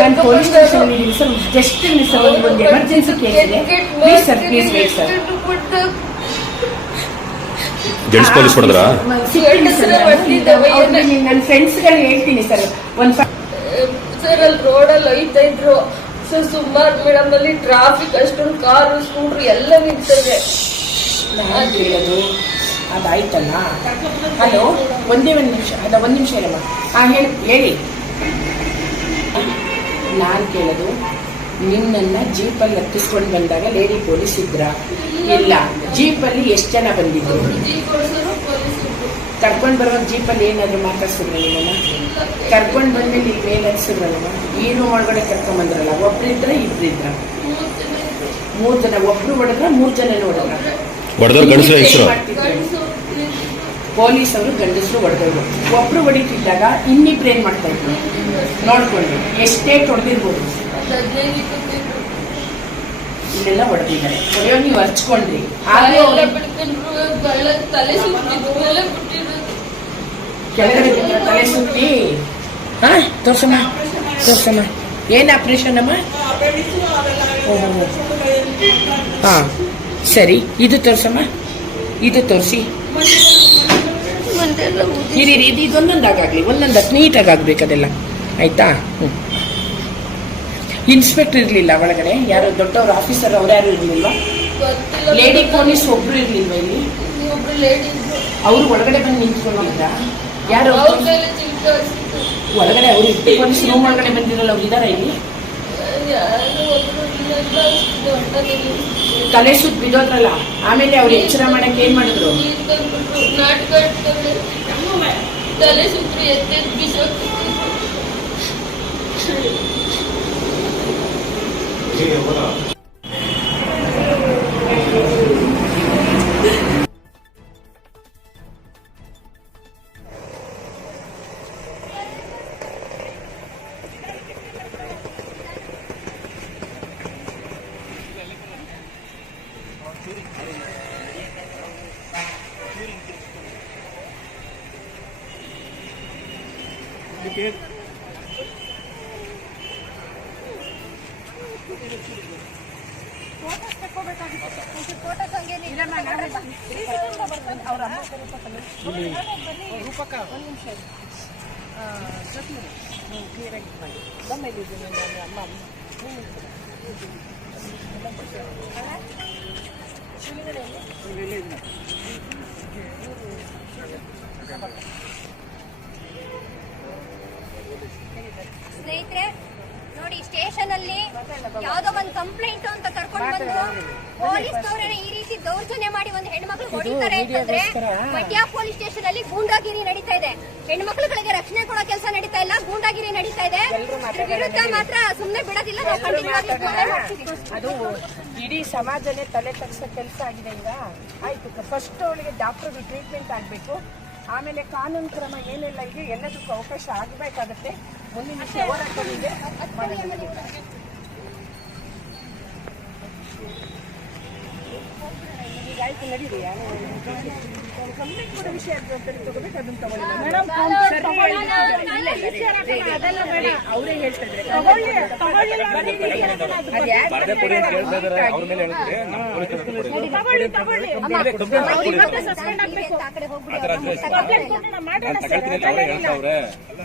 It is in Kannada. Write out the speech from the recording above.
ನಾನು ಪೊಲೀಸ್ ಸ್ಟೇಷನ್ ಇದ್ದೀನಿ ಸರ್. ಜಸ್ಟ್ ಸರ್ ಒಂದು ಎಮರ್ಜೆನ್ಸಿ ಕೇಸ್ ಇದೆ. Please sir please wait sir gents police ಹೊಡೆದ್ರಾ ನನ್ನ ಫ್ರೆಂಡ್ಸ್ಗಳು ಹೇಳ್ತೀನಿ ಸರ್ ಒಂದು ಸರ್ ಅಲ್ಲಿ ರೋಡಲ್ಲಿ ಒಯ್ತಾ ಇದ್ರು. ಸರ್ ಸುಮಾರು ಮೇಡಮ್ ಅಲ್ಲಿ ಟ್ರಾಫಿಕ್ ಅಷ್ಟೊಂದು ಕಾರು ಸ್ಕೂಟ್ರು ಎಲ್ಲ ನಿಂತಿದೆ ನಾನು ಕೇಳೋದು ಅದಾಯ್ತಲ್ಲ? ಹಲೋ ಒಂದೇ ಒಂದು ನಿಮಿಷ ಅದ ಒಂದು ನಿಮಿಷ ಇರಮ್ಮ. ಹಾಂ ಹೇಳಿ ಹೇಳಿ. ನಾನು ಕೇಳೋದು ನಿನ್ನನ್ನು ಜೀಪಲ್ಲಿ ಹತ್ತಿಸ್ಕೊಂಡು ಬಂದಾಗ ಲೇಡಿ ಪೊಲೀಸ್ ಇದ್ರ? ಇಲ್ಲ. ಜೀಪಲ್ಲಿ ಎಷ್ಟು ಜನ ಬಂದಿದ್ರು? ಕರ್ಕೊಂಡು ಬರುವಾಗ ಜೀಪಲ್ಲಿ ಏನಾದರೂ ಮಾತಾಡ್ಸಿದ್ರಲ್ಲ ನಿಮ್ಮನ್ನ? ಕರ್ಕೊಂಡು ಬಂದ್ಮೇಲೆ ಇಲ್ಲಿ ಮೇಲೆ ಹತ್ತಿಸಿದ್ರಲ್ಲ ರೂಮ್ ಒಳಗಡೆ ಕರ್ಕೊಂಬಂದ್ರಲ್ಲ ಬಂದ್ರಲ್ಲ ಇಬ್ಬರಿದ್ರ ಮೂರು ಜನ ಮೂರು ಮೂರ್ ಜನ ಒಬ್ರು ಹೊಡೆದ್ರ ಮೂರು ಜನ ಹೊಡೆದ್ರ? ಹೊಡೆದವ್ರು ಗಂಡಸ್ರ ಹೆಸರು ಗಂಡ್ಸು ಇದ್ರು. ಪೊಲೀಸ್ ಅವರು ಗಂಡಸರು ಹೊಡೆದವರು. ಒಬ್ರು ಹೊಡಿತಿದ್ದಾಗ ಇನ್ನಿಬ್ರು ಏನ್ ಮಾಡ್ತಾ ಇದ್ರು? ನೋಡ್ಕೊಂಡು, ಎಷ್ಟೇ ತೊಡೆದಿರ್ಬೋದು. ಇಲ್ಲೆಲ್ಲ ಹೊಡೆದಿದ್ದಾರೆ. ಹೊಡೆಯೋ ನೀವು ಹರ್ಚ್ಕೊಂಡ್ರಿ. ಕೆಳಗಡೆ ತಲೆ ಸುತ್ತಿ. ಹಾ, ತೋರ್ಸಮ್ಮ ತೋರ್ಸಮ್ಮ. ಏನ್ ಆಪರೇಷನ್ ಅಮ್ಮ? ಓಹೋ. ಹಾ, ಸರಿ, ಇದು ತೋರ್ಸಮ್ಮ. ಇದು ತೋರಿಸಿ. ಇರಿ ಇದು ಇದೊಂದೊಂದಾಗಲಿ ಒಂದೊಂದು ನೀಟಾಗಿ ಆಗ್ಬೇಕು ಅದೆಲ್ಲ. ಆಯ್ತಾ? ಹ್ಞೂ ಇನ್ಸ್ಪೆಕ್ಟರ್ ಇರಲಿಲ್ಲ ಒಳಗಡೆ? ಯಾರು ದೊಡ್ಡವ್ರ ಆಫೀಸರ್ ಅವ್ರು ಯಾರು ಇರಲಿಲ್ವಾ? ಲೇಡಿ ಪೊಲೀಸ್ ಒಬ್ರು ಇರ್ಲಿಲ್ವಾ ಇಲ್ಲಿ? ಅವರು ಒಳಗಡೆ ಬಂದು ನಿಂತ್ಕೊಂಡಿದ್ರ ಯಾರು ಒಳಗಡೆ ಅವರು ಪೊಲೀಸ್ ರೂಮ್ ಒಳಗಡೆ ಬಂದಿರಲ್ಲ ಅವ್ರು ಇದಾರ ಇಲ್ಲಿ? ತಲೆ ಸುತ್ತ ಬಿದ್ದೋದ್ರಲ್ಲ ಆಮೇಲೆ ಅವ್ರು ಎಚ್ಚರ ಮಾಡಕ್ಕೆ ಏನ್ ಮಾಡಿದ್ರು? ನೀರ್ ತಂದ್ಬಿಟ್ರು, ನಾಟಕ ಆಡ್ತಾರೆ. ತಲೆ ಸುತ್ರಿ ಎತ್ತೆದ್ ಅಮ್ಮ ಸ್ನೇಹಿತರೆ ನೋಡಿ ಸ್ಟೇಷನ್ ಅಲ್ಲಿ ಯಾವ್ದೋ ಒಂದು ಕಂಪ್ಲೇಂಟ್ ಅಂತ ಕರ್ಕೊಂಡು ಬಂದು ಪೊಲೀಸ್ನವರನ್ನ ಈ ರೀತಿ ದೌರ್ಜನ್ಯ ಮಾಡಿ ಒಂದು ಹೆಣ್ಮಕ್ಳು ಹೊಡಿತಾರೆ ಅಂತಂದ್ರೆ ಮಂಡ್ಯ ಪೊಲೀಸ್ ಸ್ಟೇಷನ್ ಅಲ್ಲಿ ಗೂಂಡಾಗಿರಿ ನಡೀತಾ ಇದೆ. ಹೆಣ್ಮಕ್ಳುಗಳಿಗೆ ರಕ್ಷಣೆ ಕೊಡೋ ಕೆಲಸ ನಡೀತಾ ಇಲ್ಲ ಗೂಂಡಾಗಿರಿ ನಡೀತಾ ಇದೆ. ವಿರುದ್ಧ ಮಾತ್ರ ಸುಮ್ನೆ ಬಿಡೋದಿಲ್ಲ ಅದು ಇಡೀ ಸಮಾಜನೇ ತಲೆ ತಗ್ಸೋ ಕೆಲಸ ಆಗಿದೆ ಈಗ. ಆಯ್ತು ಫಸ್ಟ್ ಅವಳಿಗೆ ಡಾಕ್ಟರ್ ಟ್ರೀಟ್ಮೆಂಟ್ ಆಗಬೇಕು. ಆಮೇಲೆ ಕಾನೂನು ಕ್ರಮ ಏನೆಲ್ಲ ಇದೆ ಎಲ್ಲದಕ್ಕೂ ಅವಕಾಶ ಆಗಬೇಕಾಗತ್ತೆ. ಮುಂದಿನ ಹೋರಾಟವಿದೆ ಈಗ ಆಯ್ತು ನಡೀರಿ ಕಂಪ್ಲೇಂಟ್ ಕೊಡೋ ವಿಷಯ ತಗೋಬೇಕು ಅದನ್ನ ತಗೊಳ್ಳಿ ಅವರೇ ಹೇಳ್ತಾ ಇದ್ದಾರೆ. ಅಮ್ಮ, ಅವ್ರು ಇವತ್ತೇ suspend ಆಗ್ಬೇಕು.